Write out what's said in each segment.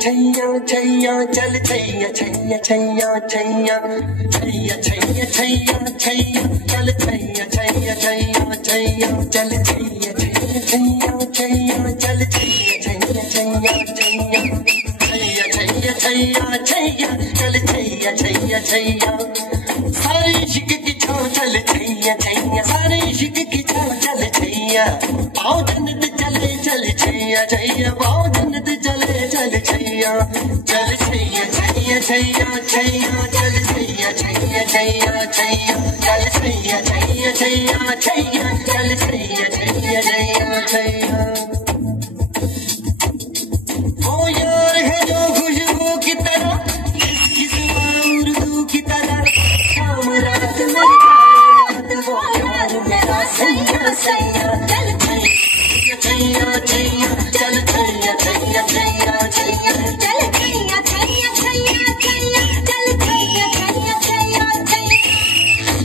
छैया छैया चल छैया छैया छैया छैया छैया छैया छैया छैया चल छैया छैया छैया छैया चल छैया छैया छैया छैया चल छैया छैया छैया छैया छैया छैया छैया छैया चल छैया छैया छैया सारे इश्क की छाँव चल छैया छैया सारे इश्क की छाँव चल छैया आओ जन्नत चले चल छैया छैया आओ जन्नत चले चल छैया चल छैया छैया छैया छैया चल छैया छैया छैया छैया चल छैया छैया छैया छैया चल छैया छैया छैया छैया ओ यार है जो खुशबू की तरह इसकी जुबान उर्दू की तरह शाम रात मेरी रात वो यार मेरा सैया सैया चल छैया छैया छैया चल छैया छैया छैया छैया चल छैया छैया छैया छैया चल छैया छैया छैया छैया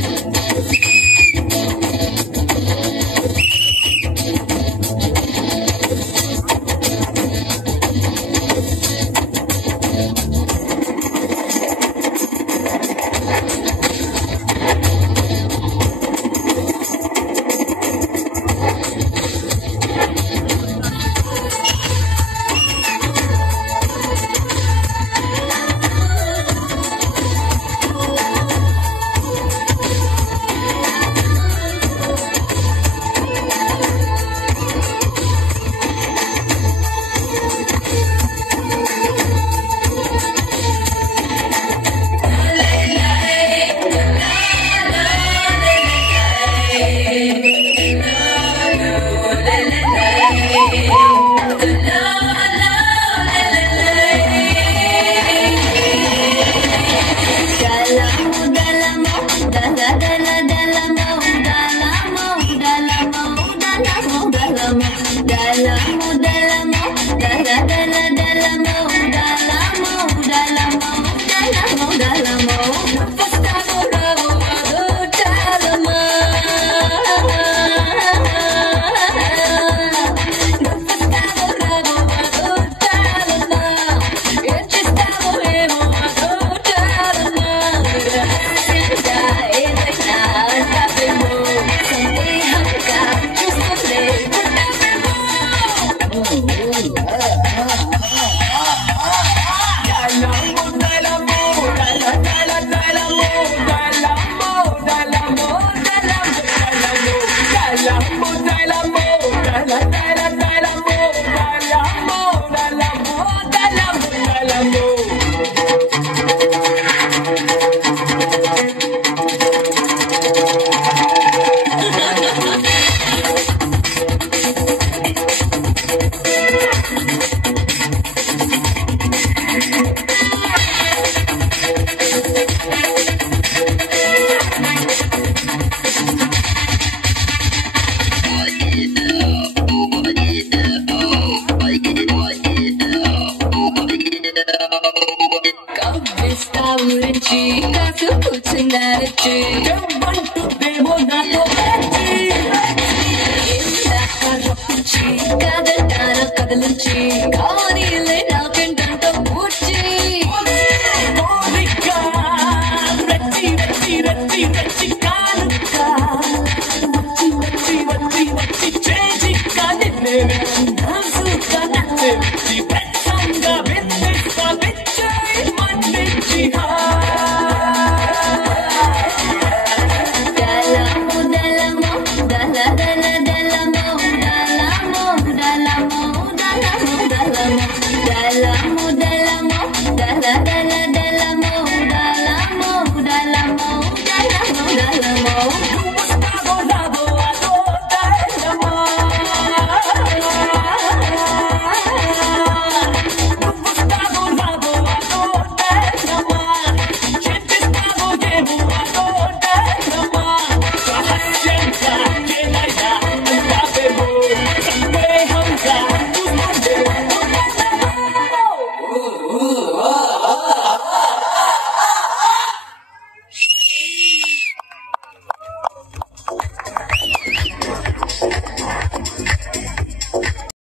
కదలించి కానీలే